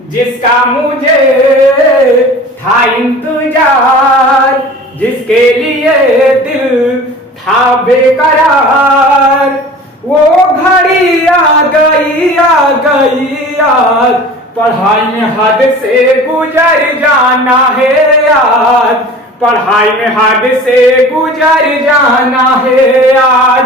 जिसका मुझे था इंतजार, जिसके लिए दिल था बेकरार, वो घड़ी आ गई आज, पढ़ाई में हद से गुजर जाना है आज, पढ़ाई में हद से गुजर जाना है आज।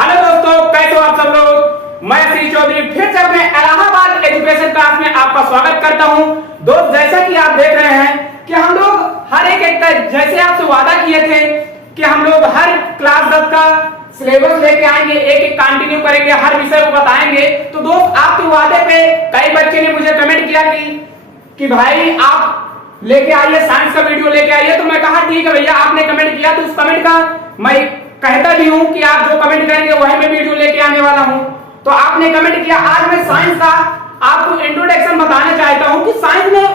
हेलो दोस्तों, कैसे हो आप सब लोग? मैं श्री चौधरी फिर से अपने इलाहाबाद एजुकेशन क्लास में आपका स्वागत करता हूं। दोस्त, जैसा कि आप देख रहे हैं कि हम लोग हर एक जैसे आपसे वादा किए थे कि हम लोग हर क्लास 10 का सिलेबस लेके आएंगे, एक कंटिन्यू करेंगे, हर विषय को बताएंगे। तो दोस्त, आपके वादे पे कई बच्चे ने मुझे कमेंट किया कि भाई आप लेके आइए, साइंस का वीडियो लेके आइए। तो मैं कहा ठीक है भैया, आपने कमेंट किया तो उस कमेंट का मैं कहता भी हूं कि आप जो कमेंट करेंगे वही मैं वीडियो लेके आने वाला हूं। तो आपने कमेंट किया। आज मैं साइंस का आपको इंट्रोडक्शन बताना चाहता हूं कि साइंस में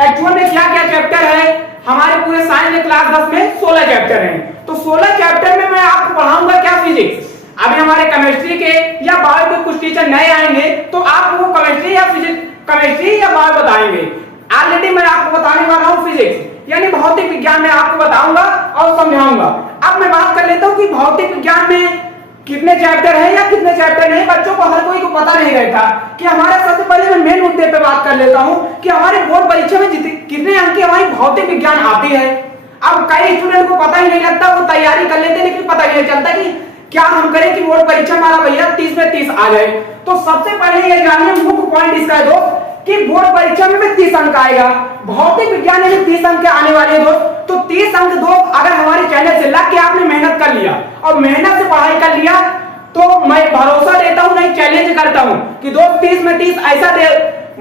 एक्चुअल में क्या क्या चैप्टर है। हमारे पूरे साइंस में क्लास 10 में 16 चैप्टर हैं। तो 16 चैप्टर में मैं आपको पढ़ाऊंगा क्या, फिजिक्स। अभी हमारे केमिस्ट्री के या बायो के कुछ टीचर नए आएंगे तो आपको केमिस्ट्री या फिजिक्स, केमिस्ट्री या बायो बताएंगे। ऑलरेडी मैं आपको बताने वाला हूं फिजिक्स यानी भौतिक विज्ञान में आपको बताऊंगा और समझाऊंगा। अब मैं बात कर लेता हूं कि भौतिक विज्ञान में कितने चैप्टर हैं या कितने चैप्टर नहीं। बच्चों को, हर कोई को पता नहीं रहता कि हमारा सबसे पहले मैं मेन मुद्दे पे बात कर लेता हूं कि हमारे बोर्ड परीक्षा में कितने अंक की हमारी भौतिक विज्ञान आती है। अब कई स्टूडेंट को पता ही नहीं लगता, वो तैयारी कर लेते लेकिन पता ही नहीं चलता कि क्या हम करें कि बोर्ड परीक्षा हमारा भैया 30 में 30 आ जाए। तो सबसे पहले ये जानिए, मुख्य पॉइंट इसका है दोस्त कि बोर्ड परीक्षा में 30 अंक आएगा। भौतिक विज्ञान में 30 अंक आने वाले हैं दोस्त। तो 30 अंक दोस्त अगर हमारे चैनल से लग के आपने मेहनत कर लिया और मेहनत से पढ़ाई कर लिया तो मैं भरोसा देता हूं, नहीं चैलेंज करता हूं कि दोस्त 30 में 30 ऐसा दे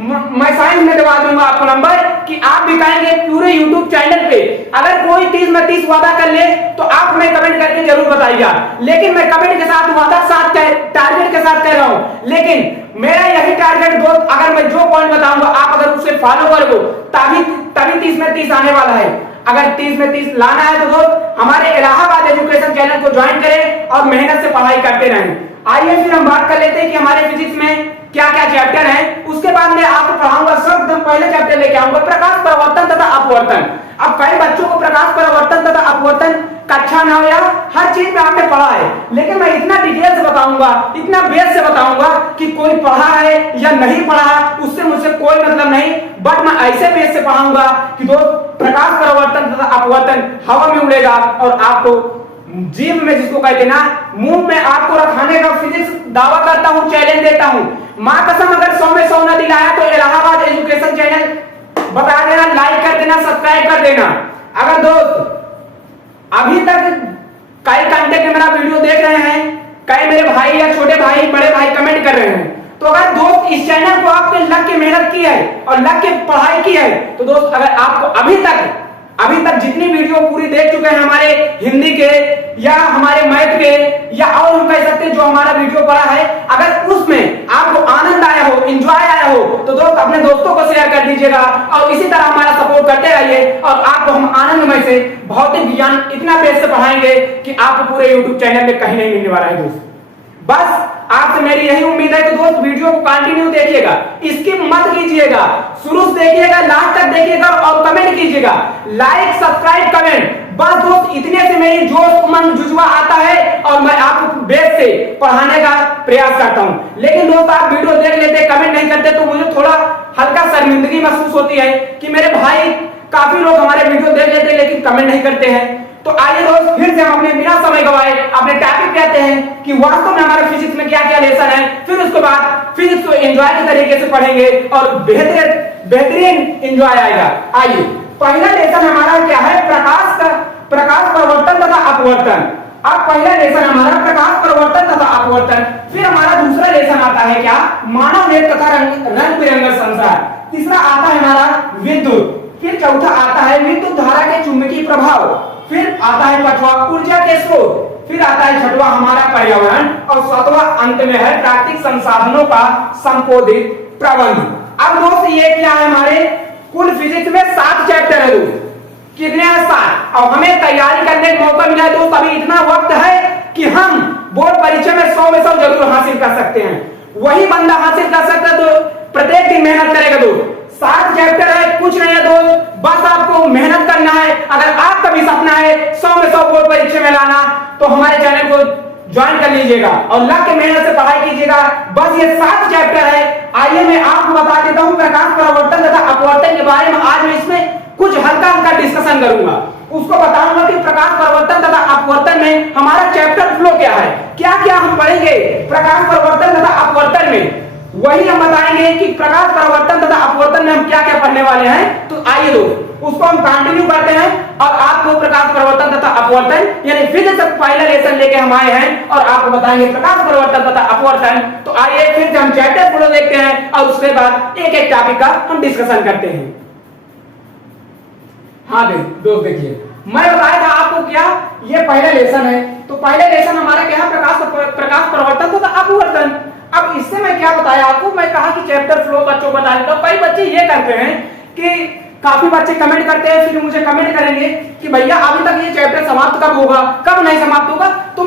मैं साइंस में दबा दूंगा आपको नंबर कि आप भी कहेंगे पूरे YouTube चैनल पे। अगर कोई 30 में 30 वादा कर ले तो आप हमें कमेंट करके जरूर बताइएगा। लेकिन मैं कमेंट के साथ वादा के साथ टारगेट के साथ कह रहा हूं, लेकिन मेरा यही टारगेट दोस्त, अगर मैं जो पॉइंट बताऊंगा आप अगर उसे फॉलो करोगे तभी 30 में 30 आने वाला है। अगर 30 में 30 लाना है तो दोस्त हमारे इलाहाबाद एजुकेशन चैनल को ज्वाइन करें और मेहनत से पढ़ाई करते रहें। आइए फिर हम बात कर लेते हैं कि हमारे फिजिक्स में क्या क्या चैप्टर हैं। उसके बाद मैं आपको पढ़ाऊंगा। सबसे पहले चैप्टर लेके आऊंगा प्रकाश परिवर्तन तथा अपवर्तन। अब कई बच्चों को प्रकाश परिवर्तन तथा अपवर्तन कक्षा ना हो या हर चीज में आपने पढ़ा है, लेकिन मैं इतना डिटेल से बताऊंगा, इतना बेस से बताऊंगा कि कोई पढ़ा है या नहीं पढ़ा उससे मुझसे कोई मतलब नहीं। बट मैं ऐसे बेस से पढ़ाऊंगा कि दोस्त प्रकाश परिवर्तन तथा अपवर्तन हवा में उड़ेगा और आपको जीभ में, जिसको कहते ना, मुंह में आपको रखाने का फिजिक्स दावा करता हूं, चैलेंज देता हूं। मां कसम, अगर 100 में 100 न दिलाया तो इलाहाबाद एजुकेशन चैनल बता देना, लाइक कर देना, सब्सक्राइब कर देना। अगर दोस्त अभी तक कई घंटे के मेरा वीडियो देख रहे हैं, कई मेरे भाई या छोटे भाई बड़े भाई कमेंट कर रहे हैं, तो अगर दोस्त इस चैनल को आपने लग के मेहनत की है और लग के पढ़ाई की है तो दोस्त अगर आपको अभी तक जितनी वीडियो पूरी देख चुके हैं हमारे हिंदी के या हमारे मैथ के या और हम कह सकते हैं जो हमारा वीडियो पड़ा है, अगर उसमें आपको आनंद आया हो, एंजॉय आया हो तो दोस्त अपने दोस्तों को शेयर कर दीजिएगा और इसी तरह हमारा सपोर्ट करते रहिए और आपको हम आनंदमय से भौतिक विज्ञान इतना बेस से पढ़ाएंगे कि आपको पूरे यूट्यूब चैनल में कहीं नहीं मिलने वाला है दोस्त। बस आपसे मेरी यही उम्मीद है कि दोस्त वीडियो को कंटिन्यू देखिएगा, स्किप मत कीजिएगा, शुरू से देखिएगा, लास्ट तक देखिएगा और कमेंट कीजिएगा, लाइक सब्सक्राइब कमेंट। बस दोस्त इतने से मेरी जोश उमंग जुज्बा आता है और मैं आपको बेस से पढ़ाने का प्रयास करता हूं। लेकिन दोस्त आप वीडियो देख लेते कमेंट नहीं करते तो मुझे थोड़ा हल्का शर्मिंदगी महसूस होती है कि मेरे भाई काफी लोग हमारे वीडियो देख लेते लेकिन कमेंट नहीं करते हैं। तो आइए दोस्त फिर से हम अपने बिना समय गवाए अपने टॉपिक पे आते हैं कि वास्तव में हमारे फिजिक्स में क्या क्या लेसन है। फिर उसके बाद फिजिक्स को एंजॉय के तरीके से पढ़ेंगे और बेहतरीन एंजॉय आएगा। आइए, पहला लेसन हमारा क्या है, प्रकाश परिवर्तन तथा अपवर्तन। अब पहला लेसन हमारा प्रकाश परिवर्तन तथा अपवर्तन। फिर हमारा दूसरा लेसन आता है क्या, मानव नेत्र तथा रंग बिरंगा संसार। तीसरा आता है हमारा विद्युत। फिर चौथा आता है विद्युत धारा के चुंबकीय प्रभाव। फिर आता है पांचवा ऊर्जा के स्रोत। फिर आता है छठवां हमारा पर्यावरण और सातवां अंत में है प्राकृतिक संसाधनों का संपोधित प्रबंध। अब दोस्त ये क्या है, हमारे कुल फिजिक्स में 7 चैप्टर है दोस्त। कितने हैं? 7। और हमें तैयारी करने का मौका मिला है दोस्त, अभी इतना वक्त है कि हम बोर्ड परीक्षा में 100 में 100 जरूर हासिल कर सकते हैं। वही बंदा हासिल कर सकता है तो प्रत्येक दिन मेहनत करेगा दोस्त। 7 चैप्टर है, कुछ नहीं है दोस्त, बस आपको मेहनत करना है। अगर आपका भी सपना है 100 में 100 बोर्ड परीक्षा में लाना, तो हमारे चैनल को ज्वाइन कर लीजिएगा और लग के मेहनत से पढ़ाई कीजिएगा। बस ये 7 चैप्टर है। आइए मैं आपको बता देता हूं प्रकाश परावर्तन तथा अपवर्तन के बारे में। आज मैं इसमें कुछ हल्का डिस्कशन करूंगा, उसको बताऊंगा कि प्रकाश परावर्तन तथा अपवर्तन में हमारा चैप्टर फ्लो क्या है, क्या क्या हम पढ़ेंगे प्रकाश परावर्तन तथा अपवर्तन में, वही हम बताएंगे कि प्रकाश परावर्तन तथा अपवर्तन में हम क्या क्या पढ़ने वाले हैं। तो आइए दोस्त उसको हम कंटिन्यू करते हैं और आपको प्रकाश परावर्तन तथा अपवर्तन यानी फिजिक्स का पहला लेसन लेके हम आए हैं और आपको बताएंगे प्रकाश परावर्तन तथा अपवर्तन। तो आइए फिर हम चैप्टर फ्लो देखते हैं और उसके बाद एक एक टॉपिक का हम डिस्कशन करते हैं। हाँ दोस्त देखिए, मैं बताया था आपको क्या ये पहला लेसन है। तो पहले लेसन हमारा क्या है, प्रकाश परावर्तन तथा अपवर्तन। अब इससे मैं क्या बताया आपको, मैं कहा कि चैप्टर फ्लो बच्चों बता देता हूं। कई बच्चे ये करते हैं कि काफी बच्चे कमेंट करते हैं, फिर मुझे कमेंट करेंगे कि भैया अभी तक ये चैप्टर समाप्त कब होगा, कब नहीं समाप्त होगा। तो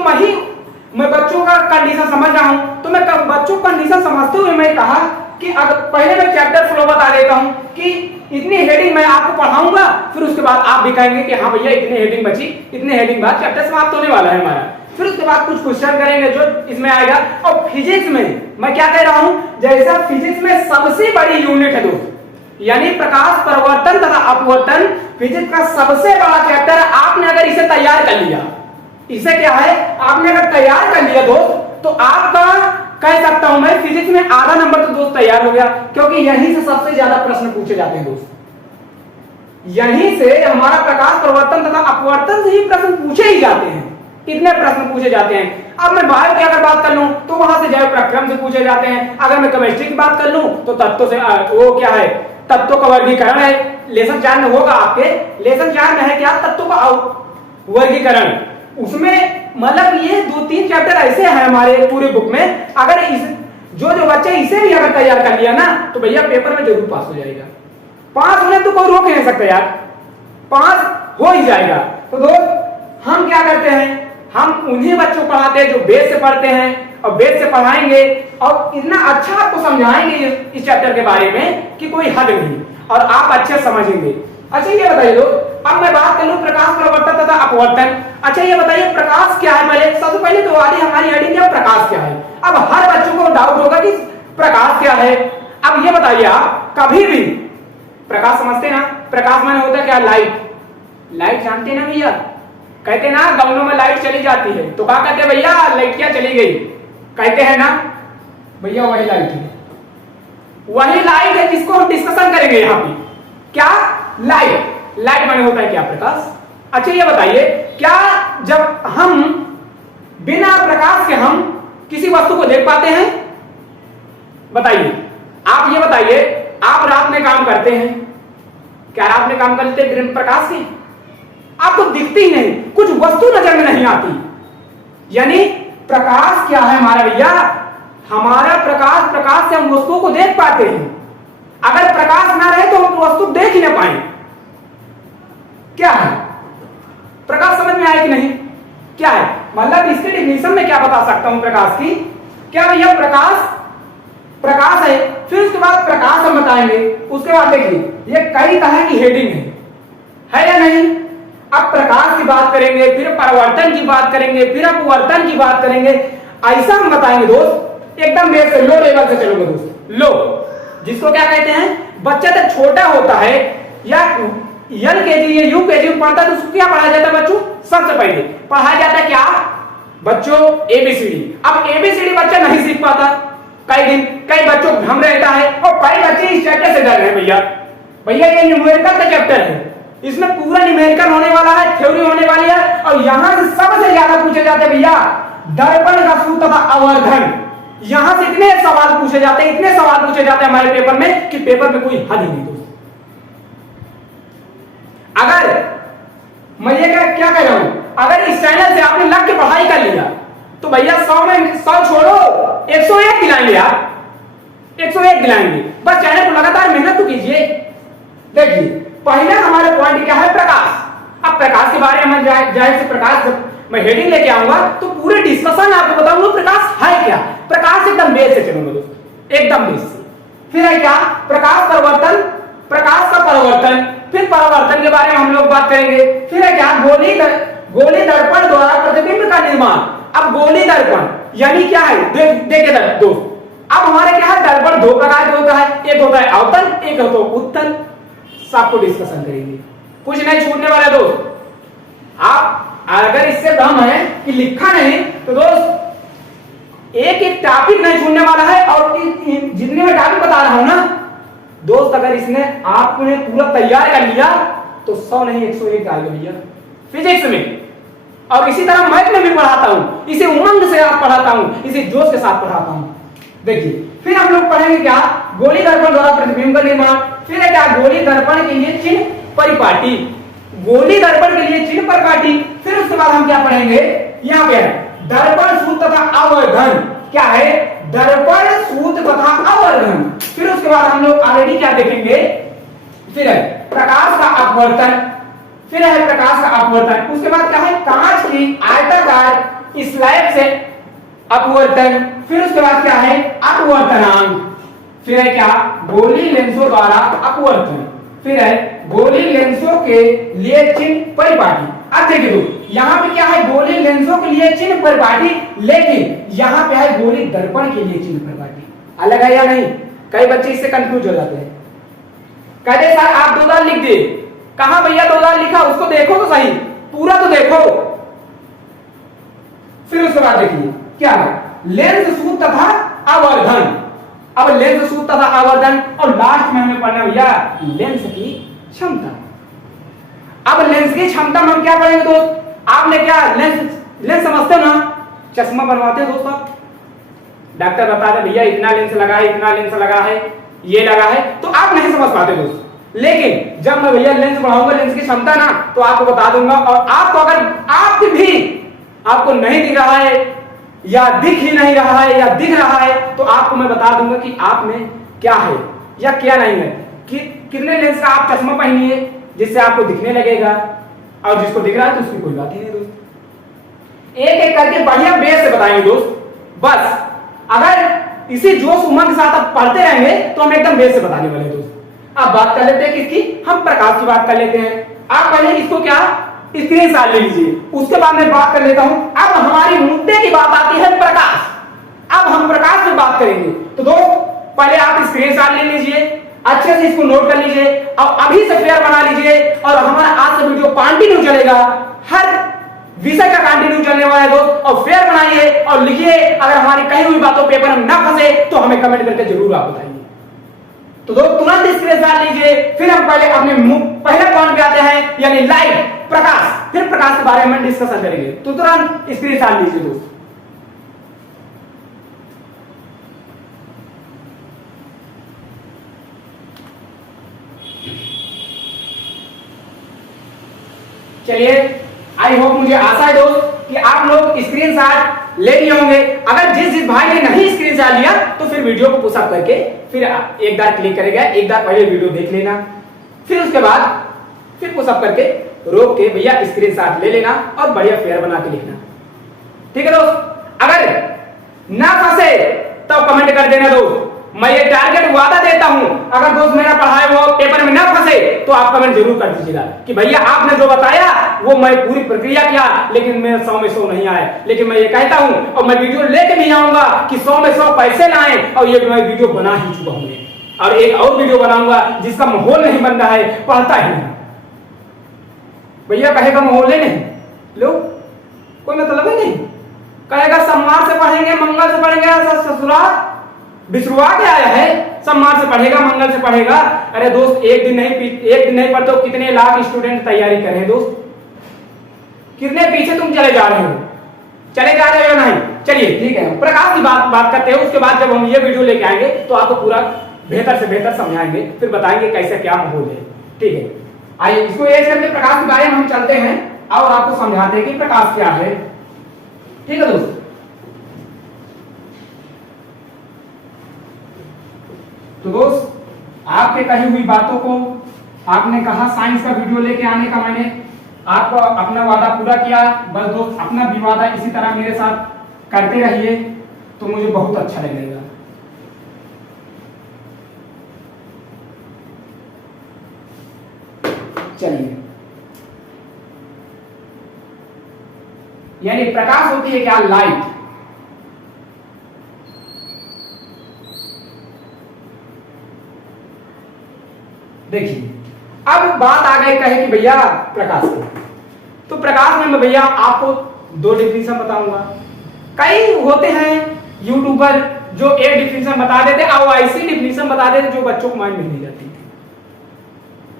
मैं बच्चों का कंडीशन समझ रहा हूं, तो मैं बच्चों का कंडीशन समझते हुए मैं कहा कि अगर पहले मैं चैप्टर फ्लो बता देता हूं कि इतनी हेडिंग मैं आपको पढ़ाऊंगा, फिर उसके बाद आप भी कहेंगे कि हाँ भैया इतनी हेडिंग बची, इतने हेडिंग बाद चैप्टर समाप्त होने वाला है हमारा। फिर उसके बाद कुछ क्वेश्चन करेंगे जो इसमें आएगा। और फिजिक्स में मैं क्या कह रहा हूं, जैसा फिजिक्स में सबसे बड़ी यूनिट है दोस्त, यानी प्रकाश परावर्तन तथा अपवर्तन फिजिक्स का सबसे बड़ा चैप्टर है। आपने अगर इसे तैयार कर लिया, इसे क्या है आपने अगर तैयार कर लिया दोस्त, तो आपका कह सकता हूं मैं फिजिक्स में आधा नंबर तो दोस्त तैयार हो गया, क्योंकि यहीं से सबसे ज्यादा प्रश्न पूछे जाते हैं दोस्त। यहीं से हमारा प्रकाश परावर्तन तथा अपवर्तन से ही प्रश्न पूछे ही जाते हैं, इतने प्रश्न पूछे जाते हैं। अब मैं बायो की अगर बात कर लूं तो वहां से जैव प्रक्रम से पूछे जाते हैं। अगर मैं केमिस्ट्री की बात कर लूं तो तत्वों से, वो क्या है तत्वों का वर्गीकरण है, लेसन 4 में होगा आपके। लेसन 4 में है क्या, तत्वों का वर्गीकरण। उसमें मतलब ये 2-3 चैप्टर ऐसे हैं हमारे पूरे बुक में। अगर इस जो बच्चे इसे भी अगर तैयार कर लिया ना, तो भैया पेपर में जरूर पास हो जाएगा। पास होने तो कोई रोक नहीं सकता यार, पास हो ही जाएगा। तो दोस्त हम क्या करते हैं, हम उन्हीं बच्चों को पढ़ाते हैं जो बेस से पढ़ते हैं, और बेस से पढ़ाएंगे और इतना अच्छा आपको समझाएंगे इस चैप्टर के बारे में कि कोई हद नहीं, और आप अच्छे समझेंगे। अच्छा ये बताइए दोस्त, अब मैं बात कर लूं प्रकाश परावर्तन तथा अपवर्तन। अच्छा ये बताइए प्रकाश क्या है, पहले सबसे पहले तो हमारी हेडिंग क्या, प्रकाश क्या है। अब हर बच्चों को डाउट होगा कि प्रकाश क्या है। अब ये बताइए आप कभी भी प्रकाश समझते ना, प्रकाश माने होता है क्या, लाइट। लाइट जानते हैं ना भैया, कहते ना गाँव में लाइट चली जाती है तो क्या कहते हैं भैया, लाइट क्या चली गई, कहते हैं ना भैया वही लाइट है, वही लाइट है जिसको हम डिस्कशन करेंगे यहाँ पे। क्या लाइट, लाइट माने होता है क्या, प्रकाश। अच्छा ये बताइए क्या जब हम बिना प्रकाश के हम किसी वस्तु को देख पाते हैं, बताइए आप, ये बताइए आप रात में काम करते हैं, क्या रात में काम करते हैं बिना प्रकाश के, आपको दिखती ही नहीं, कुछ वस्तु नजर में नहीं आती। यानी प्रकाश क्या है हमारा भैया, हमारा प्रकाश, प्रकाश से हम वस्तुओं को देख पाते हैं। अगर प्रकाश ना रहे तो हम वस्तु देख ही ना पाए। क्या है प्रकाश, समझ में आया कि नहीं, क्या है मतलब इसके डेफिनेशन में क्या बता सकता हूं प्रकाश की, क्या भैया प्रकाश प्रकाश है। फिर उसके बाद प्रकाश हम बताएंगे, उसके बाद देखिए ये कई तरह की हेडिंग है या नहीं। अब प्रकाश की बात करेंगे, फिर परावर्तन की बात करेंगे, फिर अपवर्तन की बात करेंगे, ऐसा हम बताएंगे दोस्त एकदम बेस से, लो लेवल से चलोगे दोस्त। लो जिसको क्या कहते हैं, बच्चा जब छोटा होता है या एलकेजी या यूकेजी में पढ़ता है तो उसको क्या पढ़ाया जाता है बच्चों, सबसे पहले पढ़ाया जाता है क्या बच्चों, एबीसीडी। अब एबीसीडी बच्चा नहीं सीख पाता, कई बच्चों भ्रम रहता है, और कई बच्चे इस चैप्टर से डर रहे हैं भैया ये न्यूमेरिकल का चैप्टर है, इसमें पूरा न्यूमेरिकल होने वाला है, थ्योरी होने वाली है, और यहां से सबसे ज्यादा पूछे जाते हैं भैया दर्पण का सूत्र तथा आवर्धन। यहां से इतने सवाल पूछे जाते हैं, इतने सवाल पूछे जाते हैं हमारे पेपर में कि पेपर में कोई हद ही नहीं दोस्त। अगर मैं ये क्या कह रहा हूं, अगर इस चैनल से आपने लग के पढ़ाई कर लिया तो भैया 100 में 100 छोड़ो 101 दिलाएंगे आप, 101 दिलाएंगे। बस चैनल को लगातार मेहनत तो कीजिए। देखिए पहले हमारे पॉइंट क्या है, प्रकाश। अब प्रकाश के बारे में जाहिर से प्रकाश मैं हेडिंग लेके आऊंगा तो पूरे डिस्कशन आपको बताऊंगा प्रकाश है क्या। प्रकाश एकदम बेस से चलूंगा दोस्तों, एकदम बेस से। फिर है क्या प्रकाश परावर्तन प्रकाश का परावर्तन, फिर परावर्तन के बारे में हम लोग बात करेंगे। फिर है क्या, गोली दर्पण द्वारा प्रतिबिंब का निर्माण। अब गोली दर्पण यानी क्या है, देखिए दोस्त, अब हमारे क्या है, दर्पण दो प्रकार के होता है, एक होता है अवतल, एक होता है उत्तल। सबको डिस्कशन करेंगे, कुछ नहीं छूटने वाला दोस्त। आप अगर इससे दम है कि लिखा नहीं तो दोस्त एक एक टॉपिक नहीं छूटने वाला है। और जितने मैं टॉपिक बता रहा हूं ना दोस्त, अगर इसने आपने पूरा तैयार कर लिया तो 100 नहीं 101 डाल भैया फिजिक्स में। और इसी तरह मैथ में भी पढ़ाता हूं, इसे उमंग से आप पढ़ाता हूं, इसे जोश के साथ पढ़ाता हूं। देखिए फिर हम लोग पढ़ेंगे क्या, गोली दर्पण द्वारा प्रतिबिंब का निर्माण। फिर है क्या, गोली दर्पण के लिए चिन्ह परिपाटी, गोली दर्पण के लिए चिन्ह परिपाटी। फिर उसके बाद हम क्या पढ़ेंगे, यहाँ पे है दर्पण सूत्र तथा आवर्धन। क्या है, दर्पण सूत्र तथा आवर्धन। फिर उसके बाद हम लोग ऑलरेडी क्या देखेंगे, फिर है प्रकाश का अपवर्तन। फिर है प्रकाश का अपवर्तन। उसके बाद क्या है, कांच की आयताकार स्लैब से अपवर्तन। फिर उसके बाद क्या है, अपवर्तनांक। फिर है क्या, गोली लेंसों द्वारा अपवर्तन। फिर है गोली लेंसों के लिए चिन्ह परिपाटी। अब देखिए दोस्तों, यहाँ पे क्या है, गोली लेंसों के लिए चिन्ह परिपाटी, लेकिन यहाँ पे है गोली दर्पण के लिए चिन्ह परिपाटी। अलग है या नहीं? कई बच्चे इससे कंफ्यूज हो जाते हैं, कहते सर आप 2 दाल लिख दिए। कहां भैया 2 दाल लिखा, उसको देखो तो सही, पूरा तो देखो। फिर उसके बाद देखिए क्या है, लेंस सूत्र तथा आवर्धन। अब लेंस सूत्र तथा आवर्धन, और लास्ट में हमें पढ़ना भैया लेंस की क्षमता। अब लेंस की क्षमता में हम क्या पढ़ेंगे दोस्त, आपने क्या लेंस समझते हो ना, चश्मा बनवाते हो दोस्त आप, डॉक्टर बता दे भैया इतना लेंस लगा है, इतना लेंस लगा है, ये लगा है, तो आप नहीं समझ पाते दोस्त। लेकिन जब मैं भैया लेंस बढ़ाऊंगा, लेंस की क्षमता ना, तो आपको बता दूंगा। और आपको अगर आप भी आपको नहीं दिख रहा है या दिख ही नहीं रहा है या दिख रहा है, तो आपको मैं बता दूंगा कि आप में क्या है या क्या नहीं है, कि कितने लेंस का आप चश्मा पहनिए जिससे आपको दिखने लगेगा, और जिसको दिख रहा है तो उसकी कोई बात ही नहीं दोस्त। एक एक करके बढ़िया बेस से बताएंगे दोस्त। बस अगर इसी जोश उमंग के साथ आप पढ़ते रहेंगे तो हम एकदम बेस से बताने वाले दोस्त। अब बात कर लेते हैं किसकी, हम प्रकाश की बात कर लेते हैं। आप पहले इसको क्या स्क्रीनशॉट ले लीजिए, उसके बाद मैं बात कर लेता हूं। अब हमारी मुद्दे की बात आती है प्रकाश। अब हम प्रकाश में बात करेंगे, तो दोस्त पहले आप स्क्रीनशॉट ले लीजिए, अच्छे से इसको नोट कर लीजिए और अभी से फेयर बना लीजिए। और हमारा आज से वीडियो कंटिन्यू चलेगा, हर विषय का कंटिन्यू चलने वाला है दोस्त। और फेयर बनाइए और लिखिए, अगर हमारी कही हुई बातों पेपर में ना फंसे तो हमें कमेंट करके जरूर आप बताइए। तो दोस्त तुरंत स्क्रीनशॉट लीजिए। फिर हम पहले अपने पहले पॉइंट पे आते हैं, यानी लाइट, प्रकाश। फिर प्रकाश के बारे में डिस्कशन करेंगे, तो तुरंत स्क्रीनशॉट लीजिए दोस्त। चलिए, आई होप, मुझे आशा है दोस्त कि आप लोग स्क्रीनशॉट ले लिए होंगे। अगर जिस भाई ने नहीं स्क्रीनशॉट लिया तो फिर वीडियो को पुश अप करके फिर एक बार क्लिक करेगा, एक बार पहले वीडियो देख लेना, फिर उसके बाद फिर पुश अप करके रोक के भैया स्क्रीनशॉट ले लेना और बढ़िया फेयर बना के लिखना। ठीक है दोस्त, अगर ना फंसे तो कमेंट कर देना दोस्त। मैं ये टारगेट वादा देता हूं, अगर दोस्त मेरा पढ़ाए वो पेपर में ना फंसे तो आप कमेंट जरूर कर दीजिएगा कि भैया आपने जो बताया वो मैं पूरी प्रक्रिया किया, लेकिन मेरे 100 में 100 नहीं आए। लेकिन मैं ये कहता हूं और मैं वीडियो लेके भी आऊंगा कि 100 में 100 पैसे लाएं, और ये मैं वीडियो बना ही चुका हूं। और एक और वीडियो बनाऊंगा जिसका माहौल नहीं बन रहा है, पढ़ता ही नहीं, भैया कहेगा माहौल नहीं लो, कोई मतलब ही नहीं, कहेगा सम्मान से पढ़ेंगे, मंगल से पढ़ेंगे, ससुराल बिसरुआ के आया है, सम्मान से पढ़ेगा, मंगल से पढ़ेगा। अरे दोस्त एक दिन नहीं पढ़ते हो, कितने लाख स्टूडेंट तैयारी कर रहे हैं दोस्त, कितने पीछे तुम चले जा रहे हो, चले जा रहे हो नहीं। चलिए ठीक है, प्रकाश की बात करते हैं। उसके बाद जब हम ये वीडियो लेके आएंगे तो आपको पूरा बेहतर से बेहतर समझाएंगे, फिर बताएंगे कैसे क्या माहौल है। ठीक है, आइए इसको एज करके प्रकाश के बारे में हम चलते हैं और आपको समझाते हैं कि प्रकाश क्या है। ठीक है दोस्त, तो दोस्त आपके कही हुई बातों को, आपने कहा साइंस का वीडियो लेके आने का, मैंने आपको अपना वादा पूरा किया। बस दोस्त अपना भी वादा इसी तरह मेरे साथ करते रहिए तो मुझे बहुत अच्छा लगेगा। चलिए, यानी प्रकाश होती है क्या? लाइट। देखिए अब बात आ गई कहे कि भैया प्रकाश की, तो प्रकाश में भैया आपको दो डिफिनेशन बताऊंगा। कई होते हैं यूट्यूबर जो एक डिफिनेशन बता देते और ऐसी डिफिनेशन बता देते जो बच्चों को माइंड में नहीं जाती,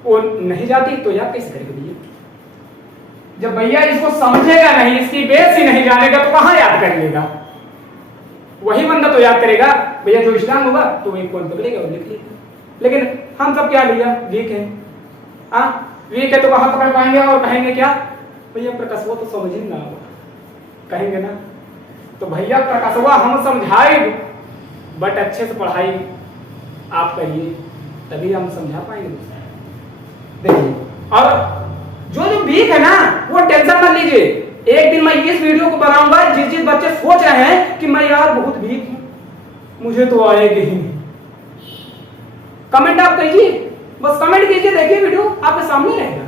वो नहीं जाती तो याद कैसे करेगा भैया? जब भैया इसको समझेगा नहीं, इसकी बेस ही नहीं जानेगा तो कहां याद कर लेगा? वही बंदा तो याद करेगा भैया जो स्ट्रांग होगा तो वही कौन पकड़ेगा और लिख लेगा। लेकिन हम सब क्या भैया वीक है, वीक है तो कहां पकड़ पाएंगे और कहेंगे क्या भैया प्रकाशवा तो समझ ही ना होगा, कहेंगे ना। तो भैया प्रकाशवा हम समझाए बट अच्छे से पढ़ाई आप करिए तभी हम समझा पाएंगे। देखिए और जो जो वीक है ना वो टेंशन मत लीजिए, एक दिन मैं इस वीडियो को बनाऊंगा जिस बच्चे सोच रहे हैं कि मैं यार बहुत वीक हूं, मुझे तो आएगी ही नहीं, कमेंट आप कीजिए, बस कमेंट कीजिए, देखिए वीडियो आपके सामने रहेगा,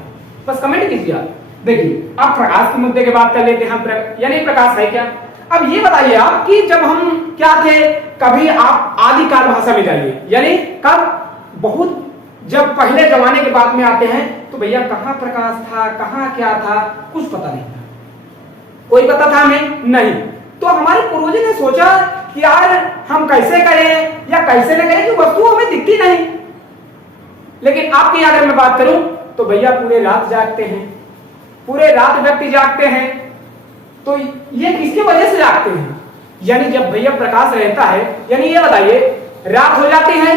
बस कमेंट कीजिए आप। देखिए आप प्रकाश के मुद्दे की बात कर लेते हैं, यानी प्रकाश है क्या? अब ये बताइए आप कि जब हम क्या थे, कभी आप आदिकाल भाषा में जाइए, यानी कब बहुत जब पहले जमाने के बाद में आते हैं तो भैया कहां प्रकाश था, कहां क्या था, कुछ पता नहीं था, कोई पता था हमें नहीं। तो हमारे पूर्वजों ने सोचा कि यार हम कैसे करें या कैसे न करें कि वस्तु हमें दिखती नहीं। लेकिन आपकी अगर मैं बात करूं तो भैया पूरे रात जागते हैं, पूरे रात व्यक्ति जागते हैं, तो ये किसकी वजह से जागते हैं? यानी जब भैया प्रकाश रहता है, यानी ये बताइए रात हो जाती है,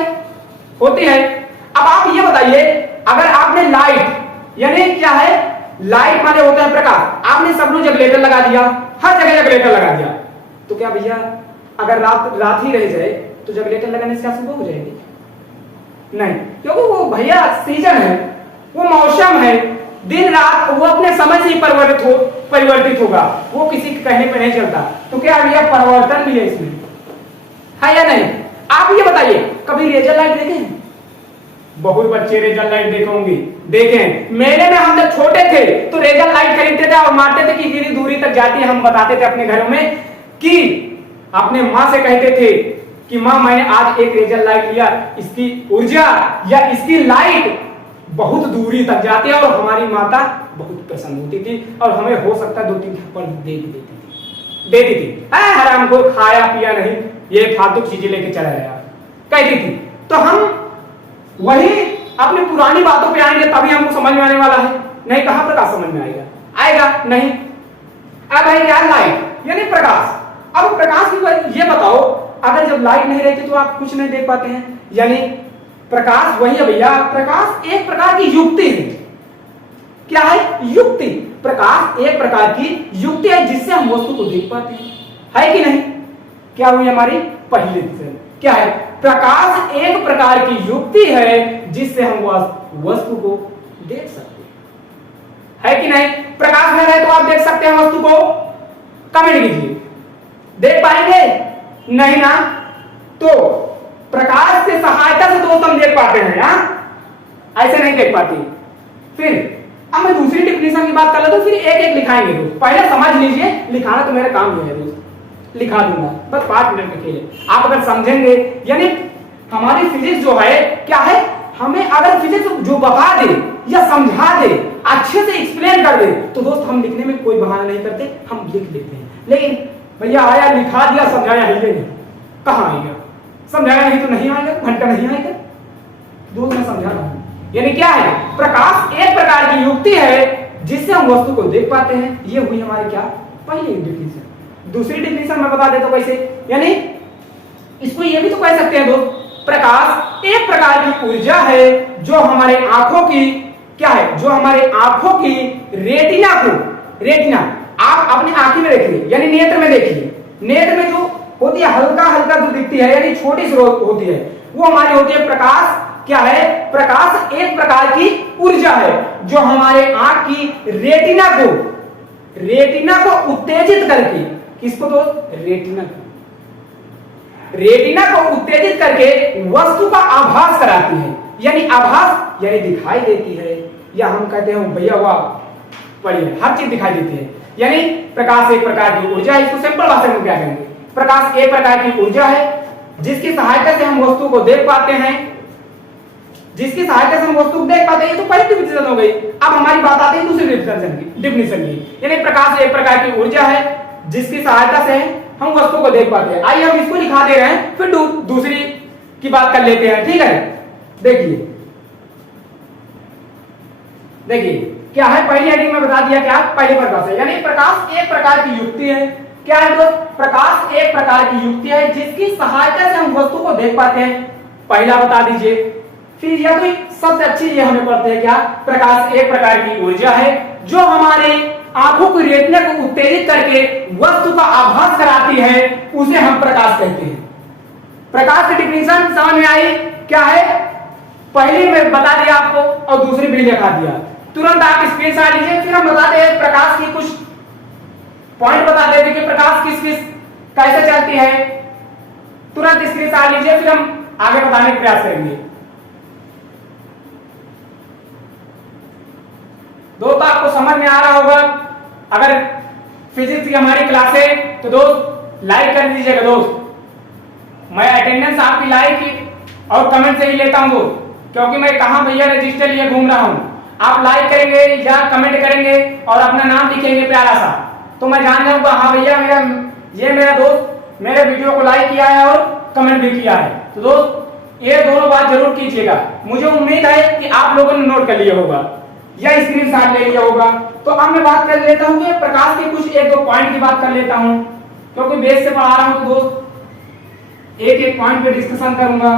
होती है। अब आप ये बताइए अगर आपने लाइट, यानी क्या है लाइट माने होता है प्रकाश, आपने सब लोग जगलेटर लगा दिया, हर जगह जगलेटर लगा दिया, तो क्या भैया अगर रात ही रह जाए तो जगलेटर लगाने से क्या सुबह हो जाएगी? नहीं, क्योंकि वो भैया सीजन है, वो मौसम है, दिन रात वो अपने समय से ही परिवर्तित होगा, वो किसी के कहने पे नहीं चलता। तो क्या भैया परिवर्तन भी है इसमें, है या नहीं? आप ये बताइए कभी रेजर लाइट देखे हैं? बहुत बच्चे रेजर लाइट देखें। मेले में हम जब छोटे थे तो रेजर लाइट खरीदते थे और मारते थे कि कितनी दूरी तक जाती है। हम बताते थे अपने घरों में कि अपने माँ से कहते थे कि माँ मैंने आज एक रेजर लाइट लिया, इसकी ऊर्जा या इसकी लाइट बहुत दूरी तक जाती है, और हमारी माता बहुत प्रसन्न होती थी और हमें हो सकता है 2-3 थप्पड़ दे देती थी। हराम को खाया पिया नहीं, ये फालतू चीजें लेके चला गया कहती थी। तो हम वही अपनी पुरानी बातों पे आएंगे तभी हमको समझ में आने वाला है, नहीं कहां प्रकाश समझ में आएगा नहीं। अब है क्या लाइट यानी प्रकाश। अब प्रकाश की ये बताओ अगर जब लाइट नहीं रहती तो आप कुछ नहीं देख पाते हैं, यानी प्रकाश वही है भैया, प्रकाश एक प्रकार की युक्ति है। क्या है? युक्ति। प्रकाश एक प्रकार की युक्ति है जिससे हम वस्तु को देख पाते हैं, है कि नहीं? क्या हुई हमारी पहली डिफरेंस? क्या है? प्रकाश एक प्रकार की युक्ति है जिससे हम वस्तु को देख सकते हैं, है कि नहीं? प्रकाश में रहे तो आप देख सकते हैं वस्तु को, कमेंट कीजिए। देख पाएंगे? नहीं ना? तो प्रकाश की सहायता से दोस्त हम देख पाते हैं, ऐसे नहीं देख पाते। फिर अब मैं दूसरी डिफिनेशन की बात कर लेता हूं, फिर एक एक लिखाएंगे दोस्त, पहले समझ लीजिए, लिखाना तो मेरा काम है दोस्त, लिखा दूंगा, बस 5 मिनट के खेल। आप अगर समझेंगे, यानी हमारी फिजिक्स जो है क्या है, हमें अगर फिजिक्स जो बता दे या समझा दे, अच्छे से एक्सप्लेन कर दे, तो दोस्त हम लिखने में कोई बहाना नहीं करते, हम लिख लेते हैं। लेकिन भैया आया लिखा दिया समझाया ही नहीं, कहां आएगा? समझाया नहीं तो नहीं आएगा, घंटा नहीं आएगा। दोस्त मैं समझा रहा हूं, यानी क्या है? प्रकाश एक प्रकार की युक्ति है जिससे हम वस्तु को देख पाते हैं। ये हुई हमारी क्या पहली डिफिनेशन। दूसरी डिफिनेशन मैं बता देता हूं कैसे, यानी इसको ये भी तो कह सकते हैं दोस्त, प्रकाश एक प्रकार की ऊर्जा है जो हमारे आंखों की क्या है, जो हमारे आंखों की रेटिना आप अपनी आंखी में देखिए, यानी नेत्र में देखिए, नेत्र में जो होती है हल्का हल्का जो दिखती है, यानी छोटी सी होती है, वो हमारी होती है प्रकाश। क्या है? प्रकाश एक प्रकार की ऊर्जा है जो हमारे आंख की रेटिना को उत्तेजित करके, किसको दोस्त? रेटिना को उत्तेजित करके वस्तु का आभास कराती है, यानी आभास यानी दिखाई देती है, या हम कहते हैं भैया वाह पढ़िए, हर चीज दिखाई देती है। यानी प्रकाश एक प्रकार की ऊर्जा है। इसको सिंपल भाषा में क्या कहेंगे? प्रकाश एक प्रकार की ऊर्जा है जिसकी सहायता से हम वस्तु को देख पाते हैं, जिसकी सहायता से हम वस्तु को देख पाते हैं। ये तो पहली डिफिनेशन हो गई। अब हमारी बात आती है दूसरी डिफिनेशन की। यानी प्रकाश एक प्रकार की ऊर्जा है जिसकी सहायता से हम वस्तु को देख पाते हैं। आइए हम इसको लिखा दे रहे हैं, फिर दूसरी की बात कर लेते हैं। ठीक है, देखिए क्या है, पहली हेडिंग में बता दिया क्या, पहली प्रकाश है। यानी प्रकाश एक प्रकार की युक्ति है। क्या है दोस्त? प्रकाश एक प्रकार की युक्ति है जिसकी सहायता से हम वस्तु को देख पाते हैं। पहला बता दीजिए। फिर यह तो सबसे अच्छी ये हमें पढ़ते हैं क्या, प्रकाश एक प्रकार की ऊर्जा है जो हमारे आंखों की रेटिना को उत्तेजित करके वस्तु का आभास कराती है, उसे हम प्रकाश कहते हैं। प्रकाश की डिफिनेशन समझ में आई? क्या है, पहली में बता दिया आपको और दूसरी भी लिखा दिया। तुरंत आप स्क्रीनशॉट लीजिए, फिर हम बताते हैं प्रकाश की कुछ पॉइंट बता देते कि प्रकाश किस किस कैसे चलती है। तुरंत स्क्रीनशॉट लीजिए, फिर हम आगे बताने का प्रयास करेंगे। दोस्त आपको समझ में आ रहा होगा। अगर फिजिक्स की हमारी क्लास है तो दोस्त लाइक कर दीजिएगा। दोस्त मैं अटेंडेंस आपकी लाइक और कमेंट से ही लेता हूं दोस्त, क्योंकि मैं कहां भैया रजिस्टर लिए घूम रहा हूं। आप लाइक करेंगे या कमेंट करेंगे और अपना नाम लिखेंगे प्यारा सा, तो मैं जान जाऊंगा हाँ भैया मेरा दोस्त मेरे वीडियो को लाइक किया है और कमेंट भी किया है। तो दोस्त ये दोनों बात जरूर कीजिएगा। मुझे उम्मीद है कि आप लोगों ने नोट कर लिया होगा या स्क्रीनशॉट ले लिया होगा। तो अब मैं बात कर लेता हूं कि प्रकाश के कुछ एक दो पॉइंट की बात कर लेता हूं, क्योंकि बेस से पढ़ा रहा हूं तो दोस्त एक एक पॉइंट पे डिस्कशन करूंगा।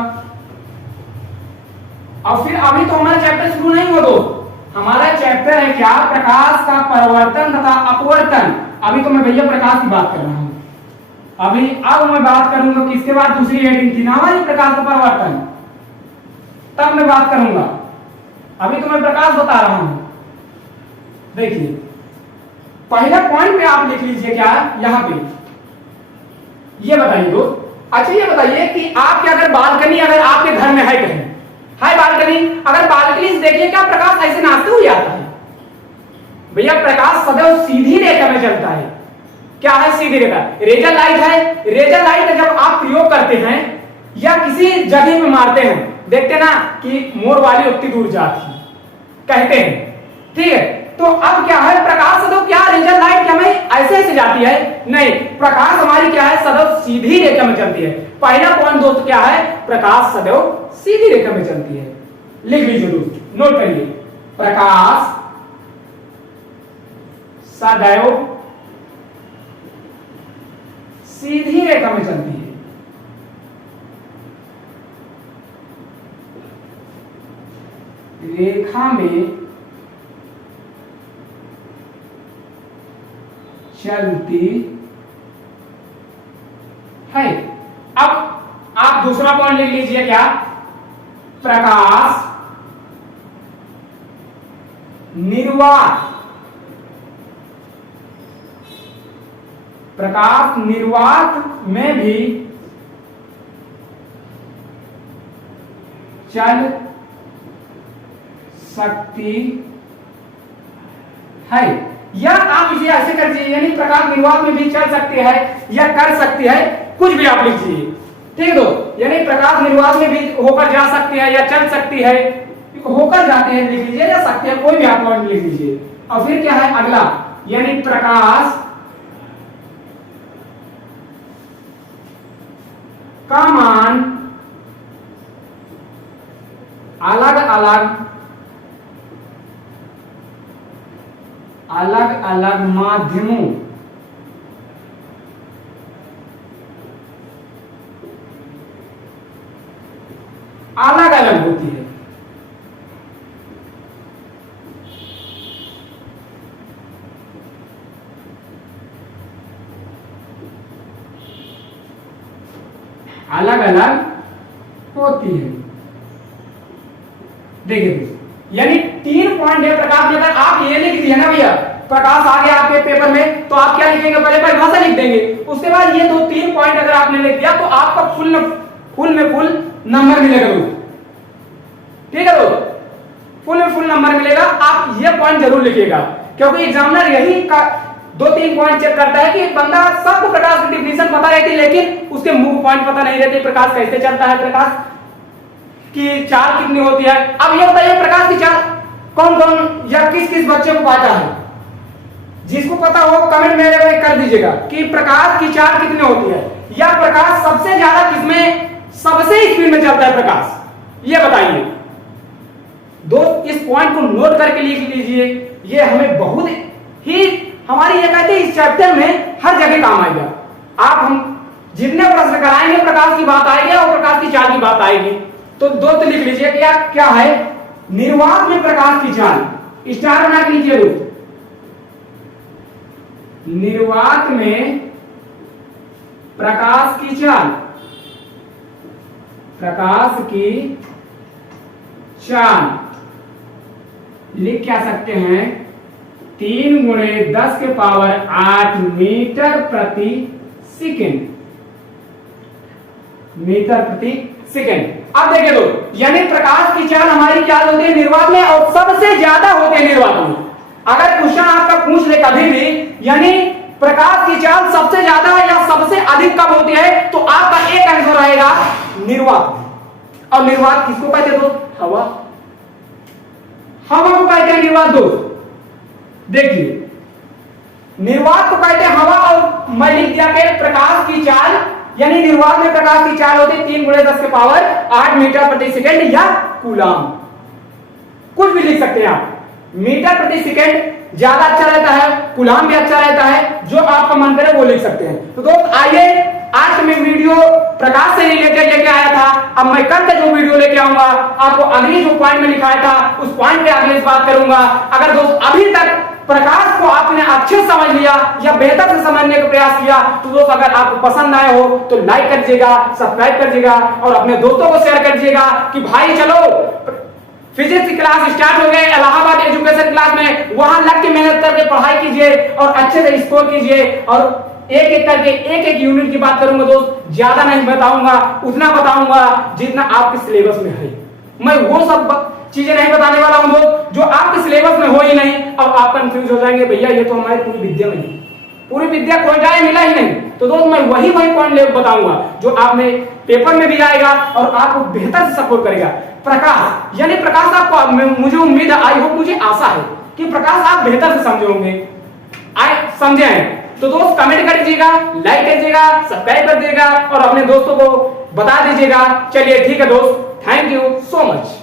और फिर अभी तो हमारा चैप्टर शुरू नहीं हुआ दोस्त। हमारा चैप्टर है क्या, प्रकाश का परावर्तन तथा अपवर्तन। अभी तो मैं भैया प्रकाश की बात कर रहा हूं। अब मैं बात करूंगा किसके बाद, दूसरी हेडिंग थी ना हमारी प्रकाश का परावर्तन, तब मैं बात करूंगा। अभी तो मैं प्रकाश बता रहा हूं। देखिए पहला पॉइंट पे आप लिख लीजिए क्या यहां पे, ये बताइए दोस्त। अच्छा ये बताइए कि आपके अगर बालकनी अगर आपके घर में है कहीं, है बालकनी, अगर बालकनी से देखिए क्या प्रकाश ऐसे नाचते हुए आता है? भैया प्रकाश सदैव सीधी रेखा में चलता है। क्या है सीधी रेखा? रेजर लाइट है। रेजर लाइट जब आप प्रयोग करते हैं या किसी जगह में मारते हैं, देखते ना कि मोर वाली उतनी दूर जाती कहते हैं, ठीक है। तो अब क्या है, प्रकाश सदैव क्या रेजर लाइट क्या हमें ऐसे ऐसे जाती है? नहीं, प्रकाश हमारी क्या है, सदैव सीधी रेखा में चलती है। पहला पॉइंट दोस्त क्या है, प्रकाश सदैव सीधी रेखा में चलती है। लिख लीजिए दोस्त, नोट करिए, प्रकाश सदैव सीधी रेखा में चलती है। रेखा में चलती है। अब आप दूसरा पॉइंट लिख लीजिए क्या, प्रकाश निर्वात, प्रकाश निर्वात में भी चल सकती है। या आप इसे ऐसे कर दीजिए, यानी प्रकाश निर्वात में भी चल सकती है या कर सकती है, कुछ भी आप लिखिए, ठीक है दोस्त। यानी प्रकाश निर्वात में भी होकर जा सकती है या चल सकती है, होकर जाती है लिख लीजिए, या सकती है, कोई भी आप पॉइंट लिख लीजिए। और फिर क्या है अगला, यानी प्रकाश का मान अलग अलग माध्यमों अलग अलग होती है। अलग अलग होती है। देखिए यानी 3 पॉइंट है प्रकाश में। अगर आप ये लिख दिए ना भैया, प्रकाश आ गया आपके पेपर में, तो आप क्या लिखेंगे, पहले परिभाषा लिख देंगे, उसके बाद ये 2-3 पॉइंट अगर आपने लिख दिया तो आपका फुल नंबर मिलेगा दोस्त, ठीक है दोस्त। फुल नंबर मिलेगा। आप ये पॉइंट जरूर लिखिएगा, क्योंकि एग्जामिनर यही का 2-3 पॉइंट चेक करता है कि बंदा सबको प्रकाश की डिफिनेशन पता रहती, लेकिन उसके मुंह पॉइंट पता नहीं रहते, प्रकाश कैसे चलता है, प्रकाश की चाल कितनी होती है। अब ये बताइए प्रकाश की चाल कौन कौन या किस किस बच्चे को पता है? जिसको पता हो कमेंट मेरे में कर दीजिएगा कि प्रकाश की चाल कितनी होती है, या प्रकाश सबसे ज्यादा किसमें सबसे स्पीड में चलता है प्रकाश, ये बताइए दोस्त। इस पॉइंट को नोट करके लिख लीजिए, ये हमें बहुत ही हमारी ये कहते हैं इस चैप्टर में हर जगह काम आएगा। आप हम जितने प्रश्न कराएंगे प्रकाश की बात आएगी और प्रकाश की चाल की बात आएगी। तो दोस्त लिख लीजिए क्या क्या है, निर्वात में प्रकाश की चाल, स्टार बना के लीजिए दोस्त। निर्वात में प्रकाश की चाल, प्रकाश की चाल लिख क्या सकते हैं, 3 × 10⁸ मीटर प्रति सेकेंड, मीटर प्रति सेकेंड। अब देखिए दो, यानी प्रकाश की चाल हमारी क्या होती है निर्वात में, और सबसे ज्यादा होते हैं निर्वात में। अगर क्वेश्चन आपका पूछ ले कभी भी, यानी प्रकाश की चाल सबसे ज्यादा या सबसे अधिक कब होती है, तो आपका एक आंसर आएगा निर्वात। और निर्वात किसको कहते हैं दोस्त, हवा, हवा को कहते हैं निर्वात दोस्त। देखिए निर्वात को कहते हैं हवा, और मैं लिख दिया कि प्रकाश की चाल, यानी निर्वात में प्रकाश की चाल होती है 3 × 10⁸ मीटर प्रति सेकेंड या कूलाम, कुछ भी लिख सकते हैं आप। मीटर प्रति सेकेंड ज्यादा अच्छा रहता है, कूलाम भी अच्छा रहता है, जो आपका मन करे वो लिख सकते हैं। तो दोस्त आइए, आज मैं वीडियो प्रकाश से रिलेटेड लेके आया था। अब मैं कल का जो वीडियो लेके आऊंगा आपको अगली जो पॉइंट में लिखाया था उस पॉइंट पे अगली बात करूंगा। अगर दोस्त अभी तक प्रकाश को आपने अच्छे से समझ लिया या बेहतर से समझने का प्रयास किया, तो दोस्त अगर आपको पसंद आए हो तो लाइक कर दीजिएगा, सब्सक्राइब कर दीजिएगा और अपने दोस्तों को शेयर कर दीजिएगा कि भाई चलो फिजिक्स की क्लास स्टार्ट हो गए इलाहाबाद एजुकेशन क्लास में, वहां लग के मेहनत करके पढ़ाई कीजिए और अच्छे से स्कोर कीजिए। और एक एक करके एक यूनिट की बात करूंगा दोस्त, ज्यादा नहीं बताऊंगा, उतना बताऊंगा जितना आपके सिलेबस में है। मैं वो सब चीजें नहीं बताने वाला हूं दोस्त जो आपके सिलेबस में हो ही नहीं। अब आप कंफ्यूज हो जाएंगे, भैया ये तो हमारी पूरी विद्या में नहीं, पूरी विद्या खोज जाए मिला ही नहीं। तो दोस्त मैं वही पॉइंट ले बताऊंगा जो आपने पेपर में भी आएगा और आपको बेहतर से सपोर्ट करेगा। प्रकाश यानी प्रकाश आपको, मुझे उम्मीद है, आई होप, मुझे आशा है कि प्रकाश आप बेहतर से समझे होंगे, समझे हैं। तो दोस्त कमेंट कर दीजिएगा, लाइक कर दीजिएगा, सब्सक्राइब कर दीजिएगा और अपने दोस्तों को बता दीजिएगा। चलिए ठीक है दोस्त, थैंक यू सो मच।